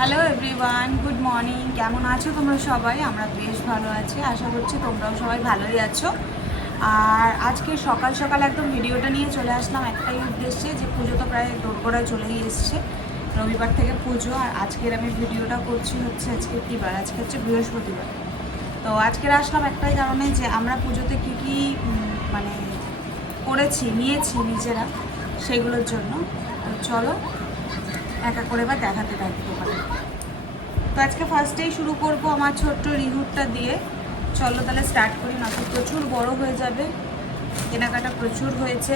Hello everyone, good morning. কেমন আছো তোমরা সবাই? আমরা বেশ ভালো আছি, আশা করছি তোমরাও সবাই ভালোই আছো। আর আজকে সকাল সকাল একদম ভিডিওটা নিয়ে চলে আসলাম একটাই উদ্দেশ্যে, যে পুজো তো প্রায় দোরগোড়ায় চলেই এসছে, রবিবার থেকে পুজো। আর আজকের আমি ভিডিওটা করছি হচ্ছে আজকে কী বার, আজকে হচ্ছে বৃহস্পতিবার। তো আজকের আসলাম একটাই কারণে, যে আমরা পুজোতে কী কী মানে করেছি নিয়েছি নিজেরা, সেগুলোর জন্য। তো চলো একা করে বা দেখাতে থাকি তোমাদের। তো আজকে ফার্স্টেই শুরু করব আমার ছোট্ট রিহুরটা দিয়ে। চলো তাহলে স্টার্ট করি, না তো প্রচুর বড় হয়ে যাবে, কেনাকাটা প্রচুর হয়েছে।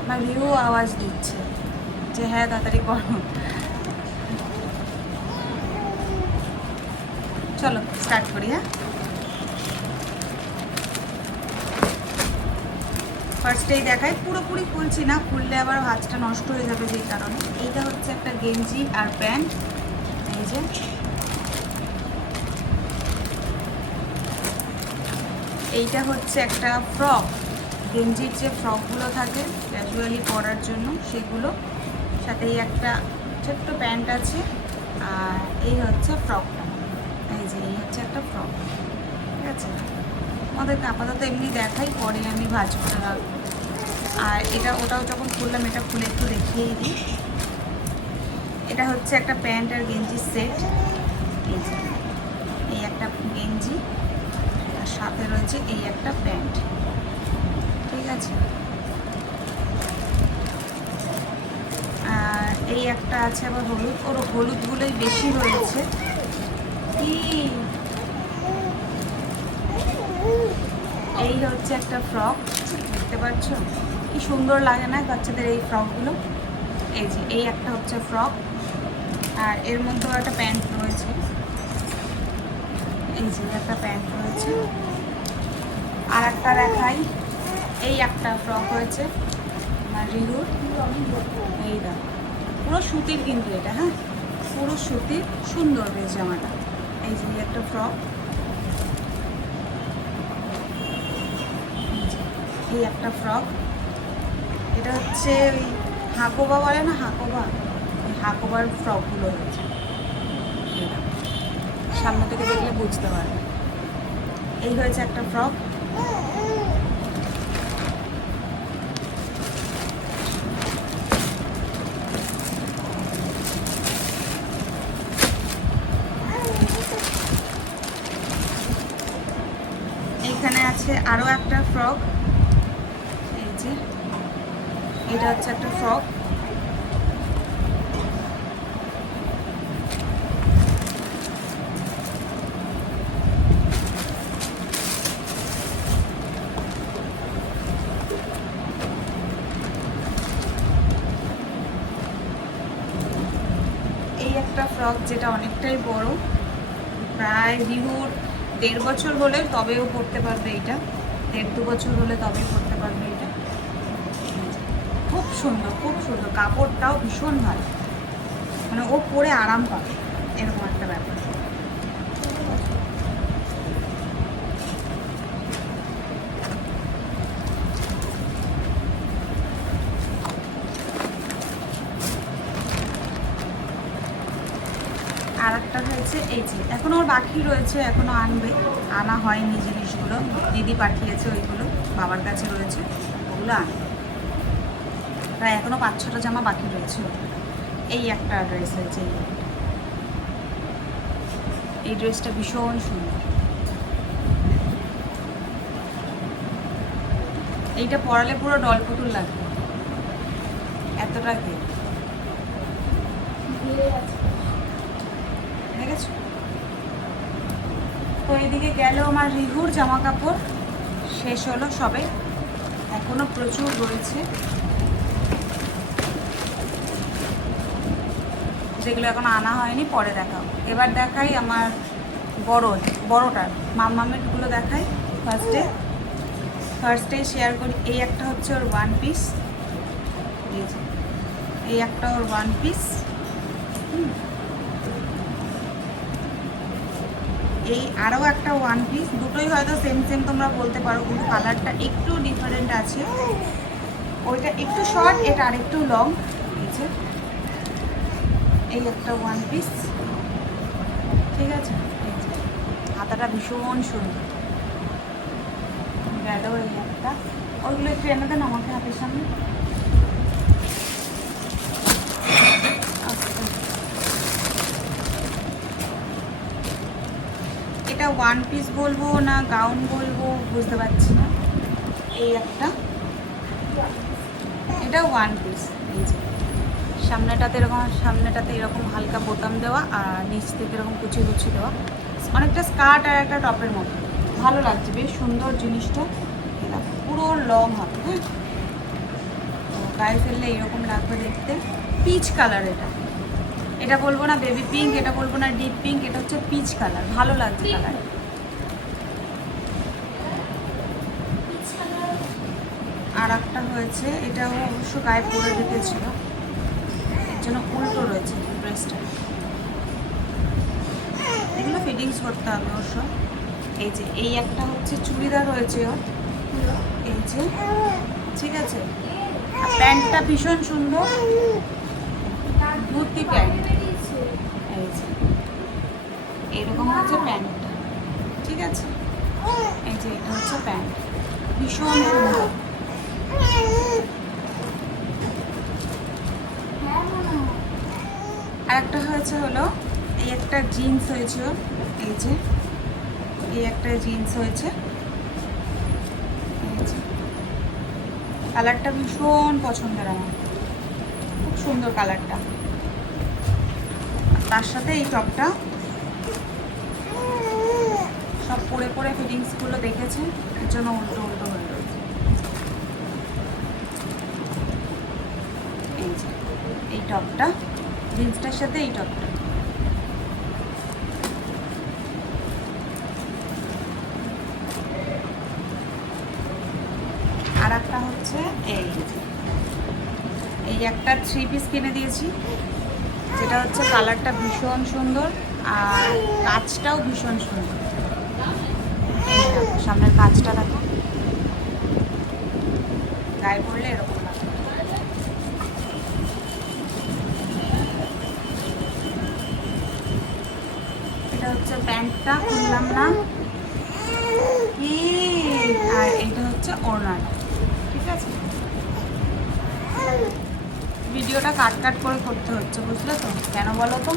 আমার রিহু আওয়াজ দিচ্ছে যে হ্যাঁ তাড়াতাড়ি করো। চলো স্টার্ট করি। হ্যাঁ, ফার্স্টেই দেখাই, পুরোপুরি খুলছি না, খুললে আবার ভাঁজটা নষ্ট হয়ে যাবে, যেই কারণে। এইটা হচ্ছে একটা গেঞ্জি আর প্যান্ট, এই যে। এইটা হচ্ছে একটা ফ্রক, গেঞ্জির যে ফ্রকগুলো থাকে ক্যাজুয়ালি পরার জন্য, সেগুলো। সাথেই একটা ছোট্ট প্যান্ট আছে, আর এই হচ্ছে ফ্রকটা। এই যে এই হচ্ছে একটা ফ্রক, ঠিক আছে। আমাদেরকে আপাতত এমনি দেখাই, পরে আমি ভাঁজ করে রাখবো। আর এটা ওটাও যখন খুললাম, এটা খুলে একটু দেখিয়েই দিই। এটা হচ্ছে একটা প্যান্ট আর গেঞ্জির সেট। এই যে এই একটা গেঞ্জি, আর সাথে রয়েছে এই একটা প্যান্ট, ঠিক আছে। আর এই একটা আছে আবার হলুদ, ওর হলুদগুলোই বেশি রয়েছে। কি এই হচ্ছে একটা ফ্রক, দেখতে পাচ্ছ কি সুন্দর লাগে না বাচ্চাদের এই ফ্রকগুলো। এই যে এই একটা হচ্ছে ফ্রক, আর এর মধ্যেও একটা প্যান্ট রয়েছে। এই যে একটা প্যান্ট রয়েছে। আর একটা দেখাই, এই একটা ফ্রক হয়েছে আমার রিহুর। এই দাও, পুরো সুতির কিন্তু এটা, হ্যাঁ পুরো সুতির, সুন্দর বেশ জামাটা। এই যে একটা ফ্রক, এই একটা ফ্রক। এটা হচ্ছে ওই হাকোবা বলে না, হাকোবা, ওই হাকোবার ফ্রকগুলো হয়েছে। সামনে থেকে দেখলে বুঝতে পারবে। এই হয়েছে একটা ফ্রক। এইখানে আছে আরও একটা ফ্রক, এই যে এটা হচ্ছে একটা ফ্রক। এই একটা ফ্রক, যেটা অনেকটাই বড়, প্রায় রিহুর 1.5 বছর হলে তবেও পরতে পারবে এটা, 1.5-2 বছর হলে তবেই পরতে পারবে এটা। খুব সুন্দর, খুব সুন্দর, কাপড়টাও ভীষণ ভালো, মানে ও পরে আরাম পাবে, এরকম একটা ব্যাপার। আর একটা হয়েছে এই যে, এখনো ওর বাকি রয়েছে, এখনো আনবে, আনা হয়নি জিনিসগুলো, দিদি পাঠিয়েছে ওইগুলো, বাবার কাছে রয়েছে, ওগুলো আনবে। প্রায় এখনো 5-6টা জামা বাকি রয়েছে। এই একটা ড্রেস হয়েছে, এই ড্রেসটা ভীষণ সুন্দর। এইটা পরালে পুরো ডল পুতুল লাগবে, এতটা কি দেখেছো। তো এইদিকে গেল আমার রিহুর জামা কাপড়, শেষ হলো সবে, এখনো প্রচুর রয়েছে, যেগুলো এখন আনা হয়নি, পরে দেখাও। এবার দেখাই আমার বড়টার মাম্মামেরগুলো দেখাই। ফার্স্টে শেয়ার করি, এই একটা হচ্ছে ওর ওয়ান পিস, এই একটা ওর ওয়ান পিস। এই আরও একটা ওয়ান পিস, দুটোই হয়তো সেম সেম তোমরা বলতে পারো, কিন্তু কালারটা একটু ডিফারেন্ট আছে। ওইটা একটু শর্ট, এটা আর একটু লং। এই একটা ওয়ান পিস, ঠিক আছে। এই যে হাতাটা ভীষণ সুন্দর। গেল এই একটা, ওইগুলো একটু এনে দেন আমাকে হাতের সামনে। এটা ওয়ান পিস বলবো না গাউন বলবো বুঝতে পারছি না। এই একটা, এটা ওয়ান পিস। এই যে সামনেটাতে এরকম হালকা বোতাম দেওয়া আর নিচ থেকে এরকম কুচি কুচি দেওয়া, অনেকটা স্কার্ট আর একটা টপের মতো। ভালো লাগছে, বেশ সুন্দর জিনিসটা। এটা পুরো লং হবে, হ্যাঁ, তো গায়ে ফেললে এরকম লাগবে দেখতে। পিচ কালার এটা, এটা বলবো না বেবি পিঙ্ক, এটা বলবো না ডিপ পিঙ্ক, এটা হচ্ছে পিচ কালার। ভালো লাগছে কালার। আর একটা হয়েছে, এটাও অবশ্য গায়ে পরে রেখেছিল, এর জন্য উল্টো রয়েছে ড্রেসটা। এগুলো ফিটিংস করতে হবে অবশ্য। এই যে এই একটা হচ্ছে চুড়িদার রয়েছে ওর, এই যে, ঠিক আছে। আর প্যান্টটা ভীষণ সুন্দর, ধুতি প্যান্ট। এই যে এরকম হচ্ছে প্যান্টটা, ঠিক আছে। এই যে এটা হচ্ছে প্যান্ট, ভীষণ সুন্দর। আর একটা হয়েছে হলো এই একটা জিন্স হয়েছে ওর, এই যে এই একটা জিন্স হয়েছে। কালারটা ভীষণ পছন্দের আমার, খুব সুন্দর কালারটা। তার সাথে এই টপটা সব পরে পরে ফিটিংসগুলো দেখেছে, এর জন্য উল্টো উল্টো হয়ে রয়েছে। এই যে এই টপটা, জিন্সটার সাথে এই টপটা। আর একটা হচ্ছে এই একটা থ্রি পিস কিনে দিয়েছি, যেটা হচ্ছে কালারটা ভীষণ সুন্দর আর কাজটাও ভীষণ সুন্দর। এই দেখো সামনের কাজটা দেখো, গায়ে পড়লে এরকম লাগে। এটা হচ্ছে প্যান্টটা, খুললাম না, আর এটা হচ্ছে ওড়নাটা, ঠিক আছে। ভিডিওটা কাট করে করতে হচ্ছে, বুঝলে তো, কেন বলো তো,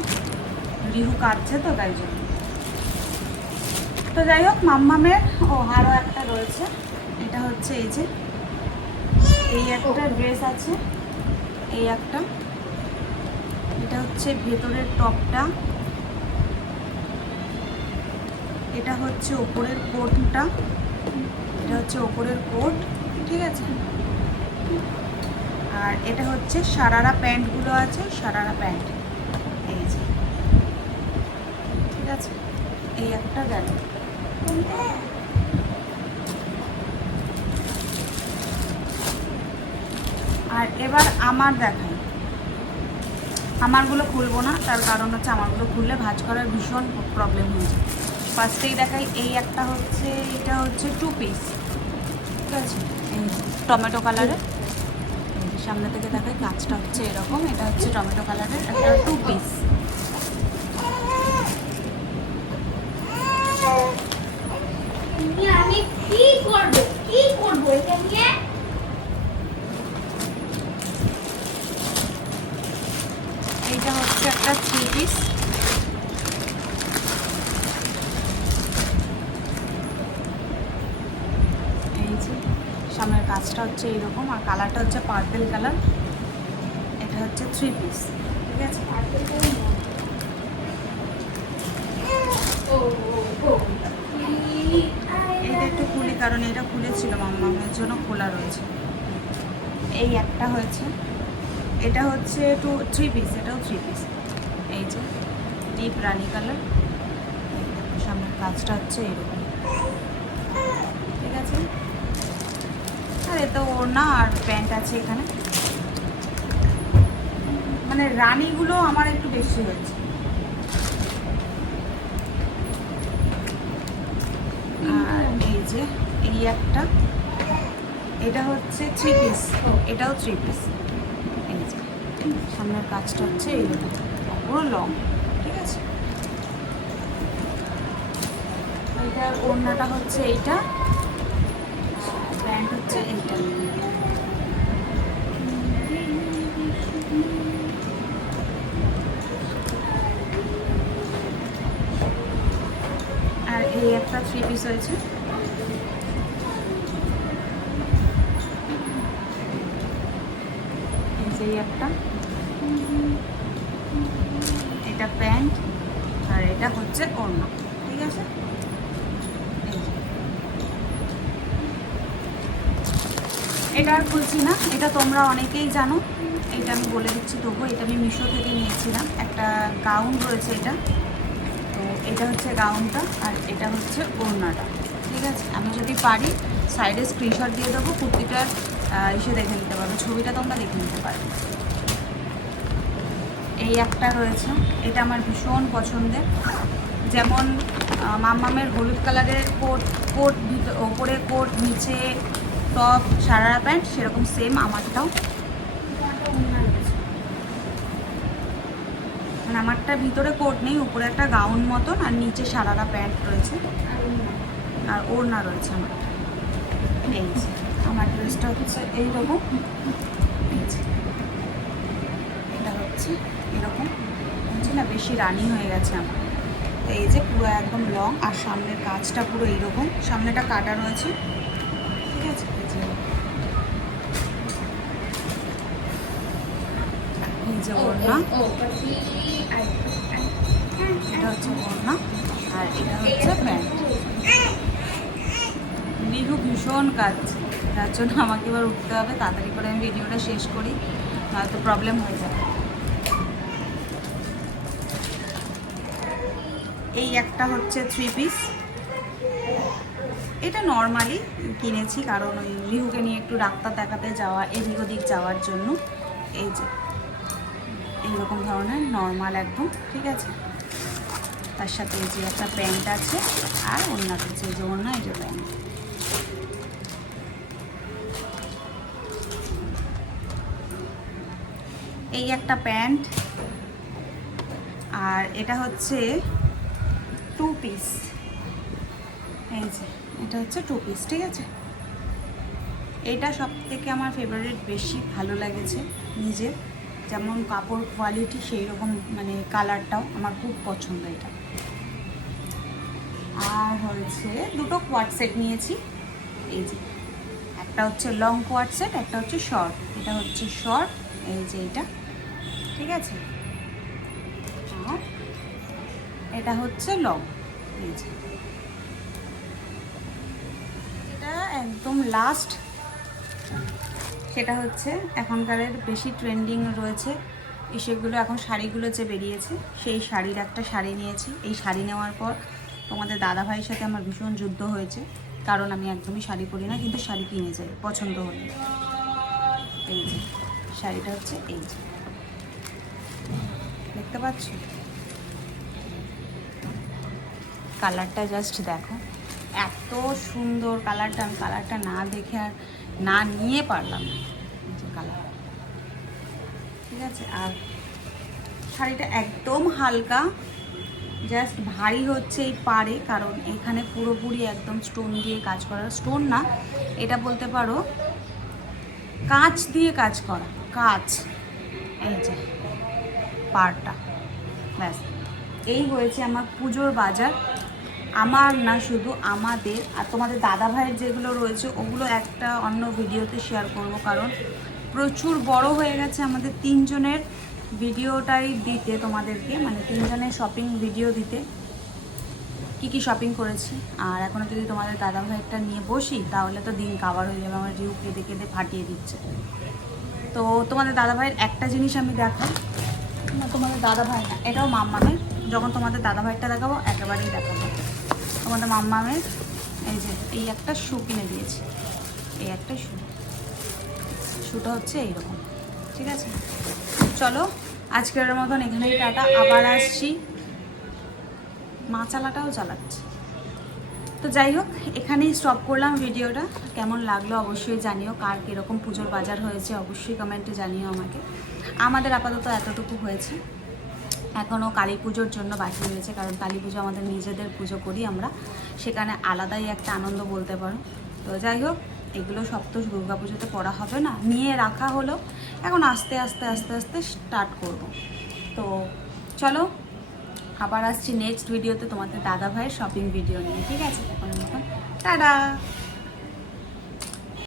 রিহু কাটছে তো তাই জন্য। তো যাই হোক, মাম্মামের আরও একটা রয়েছে, এটা হচ্ছে এই যে এই একটা ড্রেস আছে, এই একটা, এটা হচ্ছে ভেতরের টপটা, এটা হচ্ছে ওপরের কোটটা, এটা হচ্ছে ওপরের কোট, ঠিক আছে। আর এটা হচ্ছে সারারা প্যান্টগুলো আছে, সারারা প্যান্ট, এই যে, ঠিক আছে। এই একটা গেল। আর এবার আমার দেখাই, আমারগুলো খুলবো না, তার কারণ হচ্ছে আমারগুলো খুললে ভাঁজ করার ভীষণ প্রবলেম হয়ে যায়। ফার্স্টেই দেখাই এই একটা হচ্ছে, এটা হচ্ছে টু পিস, ঠিক আছে, এই টমেটো কালারের। সামনে থেকে দেখাই, কাজটা হচ্ছে এরকম, এটা হচ্ছে টমেটো কালারের একটা টু পিস। আমি কি করব এটা নিয়ে? এইটা হচ্ছে একটা থ্রি পিস, এই যে সামনের কাজটা হচ্ছে এইরকম আর কালারটা হচ্ছে পার্পেল কালার। এটা হচ্ছে থ্রি পিস, ঠিক আছে। এটা একটু খুলি, কারণ এটা খুলেছিল মামার জন্য খোলা রয়েছে। এই একটা হয়েছে, এটা হচ্ছে টু থ্রি পিস, এটাও থ্রি পিস, এই যে ডিপ রানি কালার। সামনের কাজটা হচ্ছে এরকম, ঠিক আছে। আর এ তো ওড়না আর প্যান্ট আছে এখানে, মানে রানিগুলো আমার একটু বেশি হয়েছে। আর এই যে এই একটা, এটা হচ্ছে থ্রি পিস, এটাও থ্রি পিস। এই যে সামনের কাজটা হচ্ছে এইরকম, পুরো লং, ঠিক আছে। এইটার ওড়নাটা হচ্ছে এইটা, প্যান্ট হচ্ছে এইটা। আর এই একটা 3 পিস হয়েছে। এই একটা, এটা প্যান্ট আর এটা হচ্ছে ওড়না, ঠিক আছে। এটা আর খুলছি না, এটা তোমরা অনেকেই জানো, এটা আমি বলে দিচ্ছি তবু। এটা আমি মিশো থেকে নিয়েছিলাম, একটা গাউন রয়েছে এটা। তো এটা হচ্ছে গাউনটা আর এটা হচ্ছে ওড়নাটা, ঠিক আছে। আমি যদি পারি সাইডে স্ক্রিনশট দিয়ে দেবো, কুর্তিটার এসে দেখে নিতে পারবে, ছবিটা তোমরা দেখে নিতে পারবে। এই একটা রয়েছে, এটা আমার ভীষণ পছন্দের। যেমন মাম্মামের হলুদ কালারের কোট ওপরে কোট, নিচে টপ, সারারা প্যান্ট, সেরকম সেম আমারটাও। মানে আমারটা ভিতরে কোট নেই, উপরে একটা গাউন মতন আর নিচে সারারা প্যান্ট রয়েছে আর ওড়না রয়েছে আমার। এই যে আমার ড্রেসটা হচ্ছে এইরকম, এটা হচ্ছে এরকম, হচ্ছে না বেশি রানি হয়ে গেছে আমার। তো এই যে পুরো একদম লং আর সামনের কাজটা পুরো এইরকম, সামনেটা কাটা রয়েছে, ঠিক আছে। এই যে ওড়না, এটা হচ্ছে ওড়না আর এটা হচ্ছে প্যান্ট। লিহু ভীষণ কাঁদছে, যার জন্য আমাকে এবার উঠতে হবে, তাড়াতাড়ি করে আমি ভিডিওটা শেষ করি, নয়তো প্রবলেম হয়ে যাবে। এই একটা হচ্ছে 3 পিস, এটা নর্মালি কিনেছি কারণ ওই লিহুকে নিয়ে একটু ডাক্তার দেখাতে যাওয়া, এদিক ওদিক যাওয়ার জন্য। এই যে এইরকম ধরনের নর্মাল একদম, ঠিক আছে। তার সাথে এই যে একটা প্যান্ট আছে আর ওড়না রয়েছে, এই যে ওড়না, এই যে প্যান্ট। এই একটা প্যান্ট আর এটা হচ্ছে 2 পিস। এই যে এটা হচ্ছে 2 পিস, ঠিক আছে। এটা সব থেকে আমার ফেভারিট, বেশি ভালো লেগেছে নিজের, যেমন কাপড় কোয়ালিটি সেই রকম, মানে কালারটাও আমার খুব পছন্দ এটা। আর হচ্ছে দুটো কোয়ার্ড সেট নিয়েছি, এই যে একটা হচ্ছে লং কোয়ার্ড সেট, একটা হচ্ছে শর্ট। এটা হচ্ছে শর্ট, এই যে এটা, ঠিক আছে। আর এটা হচ্ছে লং, এই যে এটা একদম লাস্ট। সেটা হচ্ছে এখনকারের বেশি ট্রেন্ডিং রয়েছে সেগুলো, এখন শাড়িগুলো যে বেরিয়েছে, সেই শাড়ির একটা শাড়ি নিয়েছি। এই শাড়ি নেওয়ার পর তোমাদের দাদাভাইয়ের সাথে আমার ভীষণ যুদ্ধ হয়েছে, কারণ আমি একদমই শাড়ি পরি না, কিন্তু শাড়ি কিনে যাই পছন্দ হলে। এই যে শাড়িটা হচ্ছে এই যে, দেখতে পাচ্ছ কালারটা, জাস্ট দেখো এত সুন্দর কালারটা। আমি কালারটা না দেখে আর না নিয়ে পারলাম না, যে কালার, ঠিক আছে। আর শাড়িটা একদম হালকা, জাস্ট ভারী হচ্ছে এই পাড়ে, কারণ এখানে পুরোপুরি একদম স্টোন দিয়ে কাজ করা, স্টোন না এটা বলতে পারো, কাঁচ দিয়ে কাজ করা, কাঁচ। এই যে পাড়টা, ব্যাস এই হয়েছে আমার পুজোর বাজার। আমার না, শুধু আমাদের। আর তোমাদের দাদা ভাইয়ের যেগুলো রয়েছে ওগুলো একটা অন্য ভিডিওতে শেয়ার করব, কারণ প্রচুর বড় হয়ে গেছে আমাদের তিনজনের ভিডিওটাই দিতে তোমাদেরকে, মানে তিনজনের শপিং ভিডিও দিতে, কি কি শপিং করেছি। আর এখনও যদি তোমাদের দাদা ভাইয়েরটা নিয়ে বসি তাহলে তো দিন কাভার হয়ে যাবে, আমার রিউ কেঁদে কেঁদে ফাটিয়ে দিচ্ছে। তো তোমাদের দাদা ভাইয়ের একটা জিনিস আমি দেখাই, না তোমাদের দাদা ভাই না, এটাও মাম্মামের। যখন তোমাদের দাদা ভাইয়েরটা দেখাবো একেবারেই দেখাবো তোমাদের মাম্মামের। এই যে এই একটা শু কিনে দিয়েছি, এই একটা শুটা হচ্ছে এইরকম, ঠিক আছে। চলো আজকের মতন এখানেই টাটা, আবার আসছি। মা চালাটাও চালাচ্ছে। তো যাই হোক, এখানেই স্টপ করলাম ভিডিওটা। কেমন লাগলো অবশ্যই জানিও, কার কীরকম পুজোর বাজার হয়েছে অবশ্যই কমেন্টে জানিও আমাকে। আমাদের আপাতত এতটুকু হয়েছে। এখনও কালী পুজোর জন্য বাকি রয়েছে, কারণ কালী পুজো আমাদের নিজেদের পুজো করি আমরা, সেখানে আলাদাই একটা আনন্দ বলতে পারো। তো যাই হোক, এগুলো সব তো দুর্গা পুজোতে পড়া হবে না, নিয়ে রাখা হলো, এখন আস্তে আস্তে আস্তে আস্তে স্টার্ট করব। তো চলো, আবার আসছি নেক্সট ভিডিওতে তোমাদের দাদা ভাইয়ের শপিং ভিডিও নিয়ে, ঠিক আছে? এখন মতন টাটা।